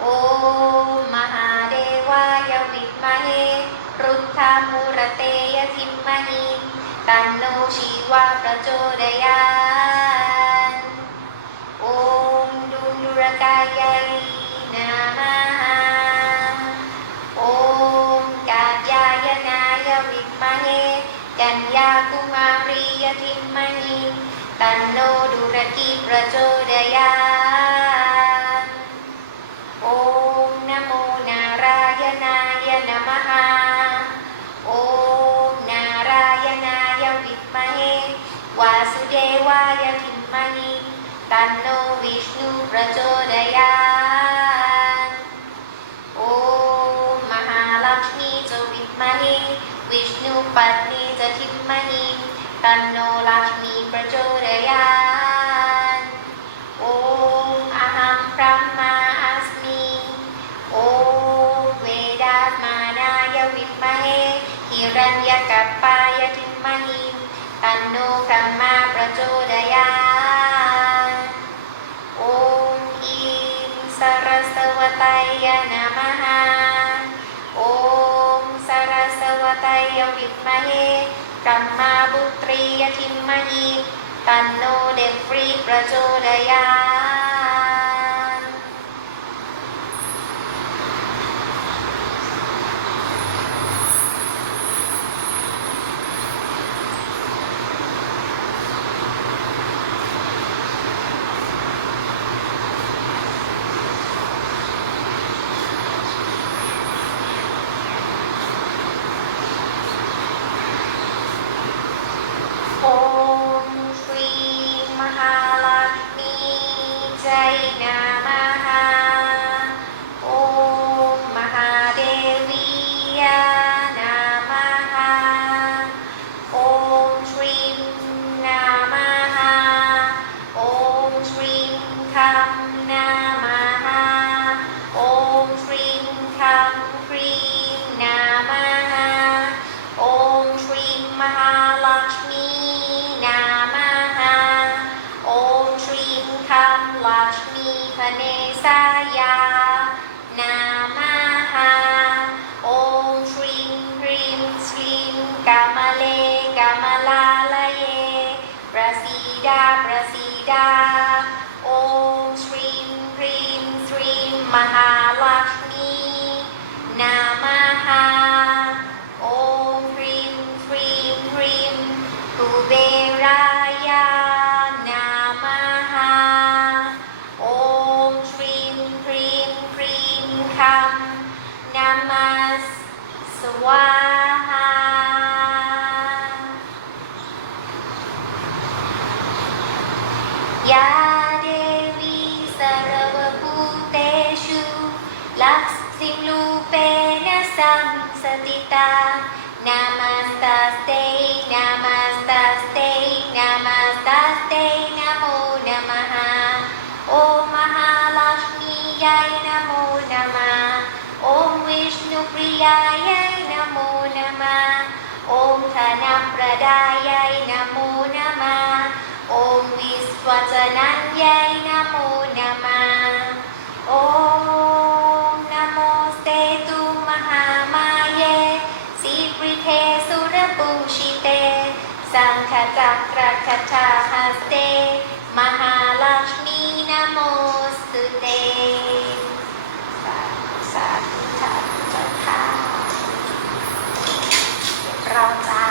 โอมมหาเดวายวิทมเหรุทธามุรเตยทิมมหิตันโนชีวาประโจดยานโอมดุลดุรกายายนามาโอมกาญยายนายวิทมเหกัญญากุมารียทิมมหิตันโนดุรกีประโจดยาน วิชนุปัตนีจะทิมมหิตันโนลักษมีประโจดยานโอมอหังพระมาอัสมิโอมเวดามานายวิทมเหหิรัญญกัปปายทิมหิตันโนกัมมาประโจดยานโอมอิมสรสวตัยนะมหา วิทมเหกัมมาบุตรียทิมมหิตันโนเดฟรีประโจดยา นะสังสติตานามาสตัสเตนามาสตัสเจักราหัสเตมหาลักษมีนะโมสตุเตสาธุสาธุสาธุเจ้าค่ะเราจะ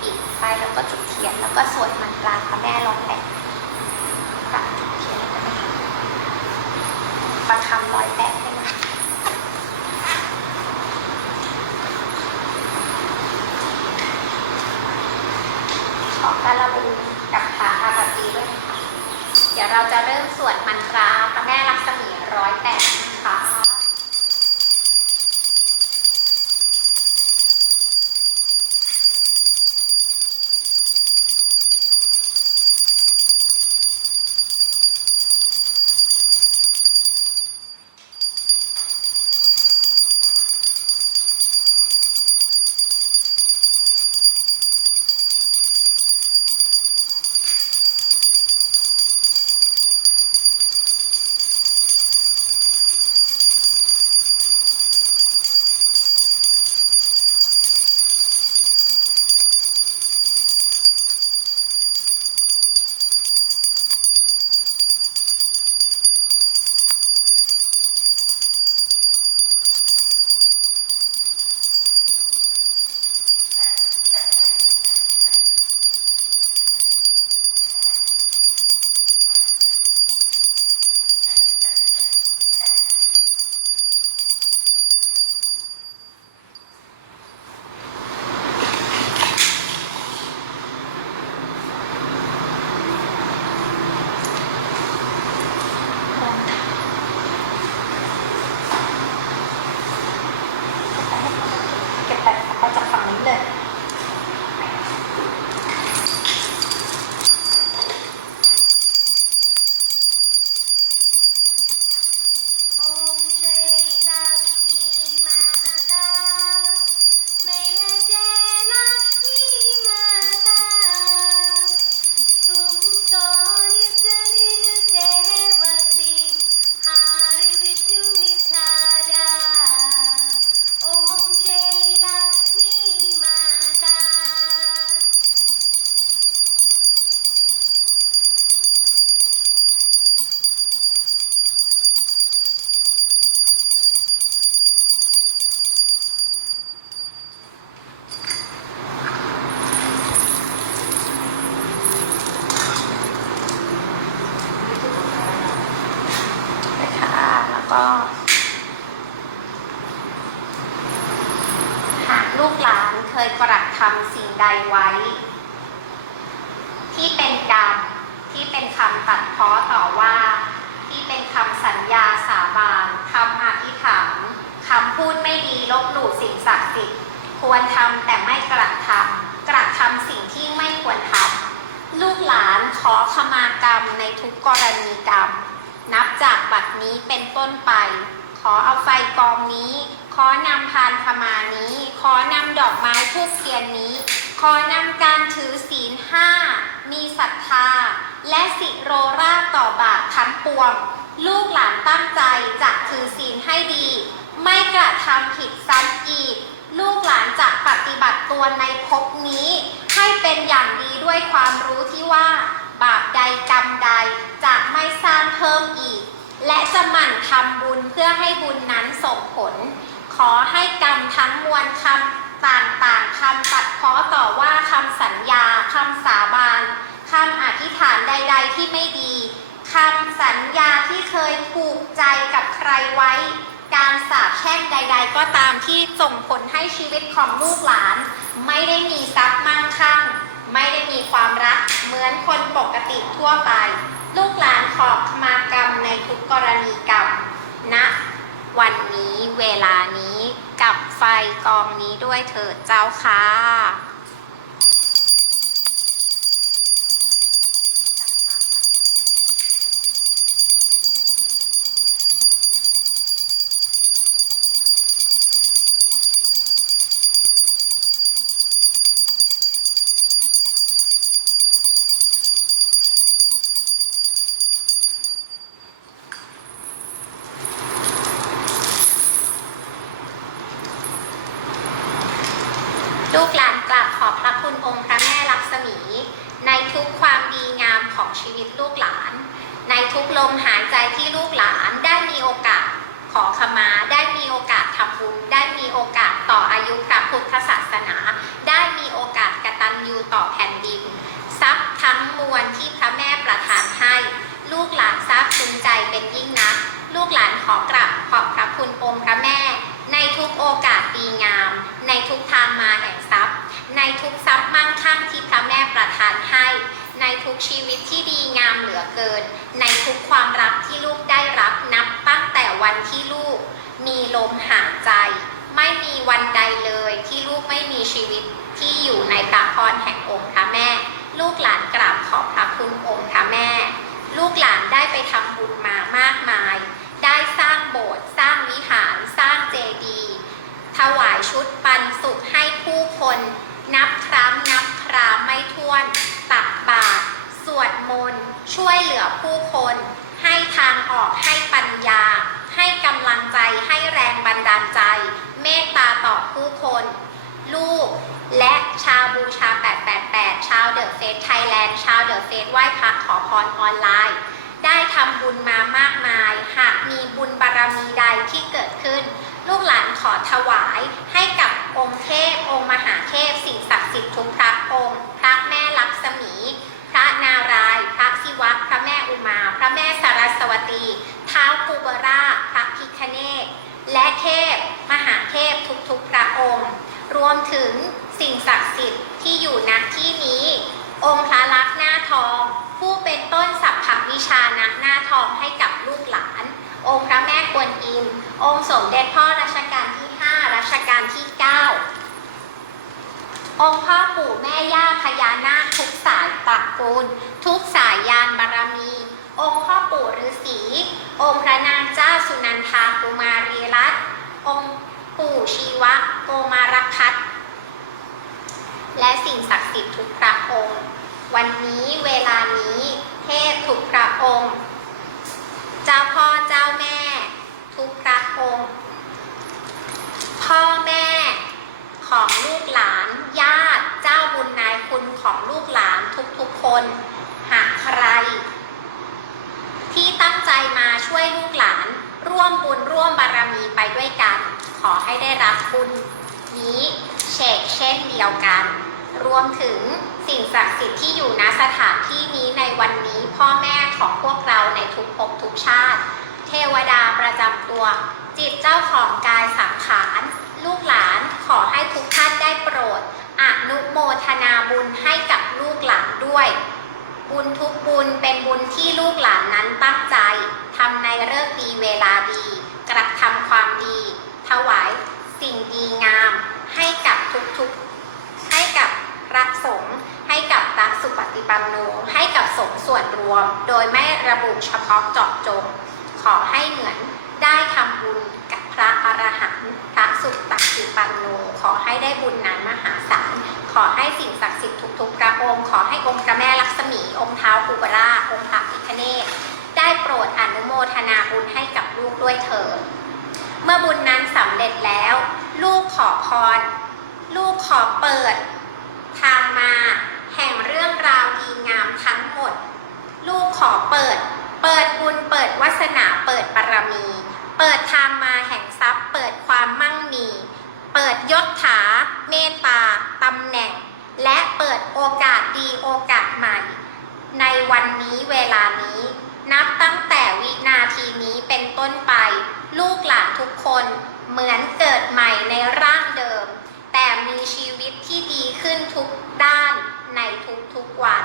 ปิดไปแล้วก็จุดเทียนแล้วก็สวดมันตราพระแม่ลง ทำสิ่งใดไว้ ที่เป็นกรรมที่เป็นคำตัดพ้อต่อว่า ที่เป็นคำสัญญาสาบานคำอธิษฐานคำพูดไม่ดีลบหลู่สิ่งศักดิ์สิทธิ์ควรทำแต่ไม่กระทำกระทำสิ่งที่ไม่ควรทำลูกหลานขอขมากรรมในทุกกรณีกรรม นับจากบัดนี้เป็นต้นไป ขอเอาไฟกองนี้ ขอนำพานขมานี้ ขอนำดอกไม้ทูบเทียนนี้ ขอนำการถือศีลห้า มีศรัทธา และสิโรราต่อบาปทั้งปวง ลูกหลานตั้งใจจะถือศีลให้ดี ไม่กระทำผิดซ้ำอีก ลูกหลานจะปฏิบัติตัวในภพนี้ ให้เป็นอย่างดีด้วยความรู้ที่ว่า บาปใดกรรมใดจะไม่สร้างเพิ่มอีก และจะหมั่นทำบุญเพื่อให้บุญนั้นส่งผล ขอให้กรรมทั้งมวลคำต่างๆคำตัดเพ้อต่อว่าคำสัญญาคำสาบานคำอธิษฐานใด ๆ ที่ไม่ดีคำสัญญาที่เคยผูกใจกับใครไว้ การสาปแช่งใด ๆ ก็ตามที่ส่งผลให้ชีวิตของลูกหลาน ไม่ได้มีทรัพย์มั่งคั่ง ไม่ได้มีความรักเหมือนคนปกติทั่วไป ลูกหลานขอขมากรรมในทุกกรณีกรรมณวันนี้เวลา กองนี้ด้วยเถิดเจ้าค่ะ กหลานกราบขอบพระคุณองค์พระแม่ลักษมี ในทุกความดีงามของชีวิตลูกหลาน ในทุกลมหายใจที่ลูกหลานได้มีโอกาสขอขมา ได้มีโอกาสทำบุญได้มีโอกาสต่ออายุพระพุทธศาสนา ได้มีโอกาสกตัญญูต่อแผ่นดิน ทรัพย์ทั้งมวลที่พระแม่ประทานให้ ลูกหลานทราบซึ้งใจเป็นยิ่งนัก ลูกหลานขอกราบขอบพระคุณองค์พระแม่ ในทุกโอกาสดีงาม ในทุกทางมาแห่งทรัพย์ ในทุกทรัพย์มั่งคั่งที่พระแม่ประทานให้ ในทุกชีวิตที่ดีงามเหลือเกิน ในทุกความรักที่ลูกได้รับนับตั้งแต่วันที่ลูก มหายใจ ไม่มีวันใดเลยที่ลูกไม่มีชีวิตที่อยู่ในพระพรแห่งองค์พระแม่ ลูกหลานกราบขอบพระคุณองค์พระแม่ ลูกหลานได้ไปทำบุญมามากมาย ได้สร้างโบสถ์สร้างวิหารสร้างเจดีย์ถวายชุดปันสุขให้ผู้คน นับครั้งนับคราไม่ถ้วน ตักบาตรสวดมนต์ช่วยเหลือผู้คน ให้ทางออกให้ปัญญา ให้กำลังใจให้แรงบันดาลใจ เมตตาต่อผู้คน ลูก และชาวบูชา 888 ชาวเดอะเฟสไทยแลนด์ชาวเดอะเฟสไหว้พระขอพรออนไลน์ ได้ทำบุญมามากมาย หากมีบุญบารมีใดที่เกิดขึ้น ลูกหลานขอถวายให้กับองค์เทพ องค์มหาเทพ สิ่งศักดิ์สิทธิ์ทุกพระองค์ พระแม่ลักษมี พระนารายณ์พระศิวะ พระแม่อุมา พระแม่สารสวตี ท้าวกุบราชพระพิคเนศและเทพ มหาเทพทุกๆพระองค์ รวมถึงสิ่งศักดิ์สิทธิ์ที่อยู่ณที่นี้ องค์พระลักษณ์หน้าทอง ผู้เป็นต้นสัพพวิชานักหน้าทองให้กับลูกหลาน องค์พระแม่ กวนอิม องค์สมเด็จพ่อรัชกาลที่ 5 รัชกาลที่ 9 องค์พ่อปู่แม่ย่าพญานาคทุกสายตระกูล ทุกสายยานบารมี องค์พ่อปู่ฤาษี องค์พระนางเจ้าสุนันทากุมารีรัตน์องค์ปู่ชีวะโกมารพัฒและสิ่งศักดิ์สิทธิ์ทุกพระองค์ วันนี้เวลานี้ เทพทุกพระองค์ เจ้าพ่อเจ้าแม่ ทุกพระองค์ พ่อแม่ ของลูกหลาน ญาติ เจ้าบุญนายคุณของลูกหลาน ทุกๆคน หากใคร ที่ตั้งใจมาช่วยลูกหลาน ร่วมบุญร่วมบารมีไปด้วยกัน ขอให้ได้รับบุญนี้เชกเช่นเดียวกัน รวมถึงสิ่งศักดิ์สิทธิ์ที่อยู่ณสถานที่นี้ในวันนี้พ่อแม่ของพวกเราในทุกภพทุกชาติ เทวดาประจำตัว จิตเจ้าของกายสังขาร ลูกหลานขอให้ทุกท่านได้โปรดอนุโมทนาบุญให้กับ กหลานด้วย บุญทุกบุญเป็นบุญที่ลูกหลานนั้นตั้งใจทำในเลิกดีเวลาดี กระทำความดี ถวายสิ่งดีงาม ให้กับทุกๆ ให้กับพระสงฆ์ให้กับพระสุปฏิปันโนให้กับสงฆ์ส่วนรวม โดยไม่ระบุเฉพาะเจาะจง ขอให้เหมือนได้ทำบุญกับพระอรหันต์พระสุปฏิปันโนขอให้ได้บุญนั้นมหาศาล อให้สิ่งศักดิ์สิทธิ์ทุกๆพระองค์ ขอให้องค์พระแม่ลักษมี องค์เท้าภูบราองค์พระพิฆเนศได้โปรดอนุโมทนาบุญให้กับลูกด้วยเถิดเมื่อบุญนั้นสำเร็จแล้ว ลูกขอพร ลูกขอเปิด ทางมา แห่งเรื่องราวดีงามทั้งหมด ลูกขอเปิด เปิดบุญเปิดวาสนาเปิดบารมี เปิดทางมาแห่งทรัพย์ เปิดความมั่งมี เปิดยศถา เมตตาตำแหน่ง และเปิดโอกาสดีโอกาสใหม่ ในวันนี้เวลานี้ นับตั้งแต่วินาทีนี้เป็นต้นไป ลูกหลานทุกคนเหมือนเกิดใหม่ในร่างเดิม แต่มีชีวิตที่ดีขึ้นทุกด้านในทุกๆวัน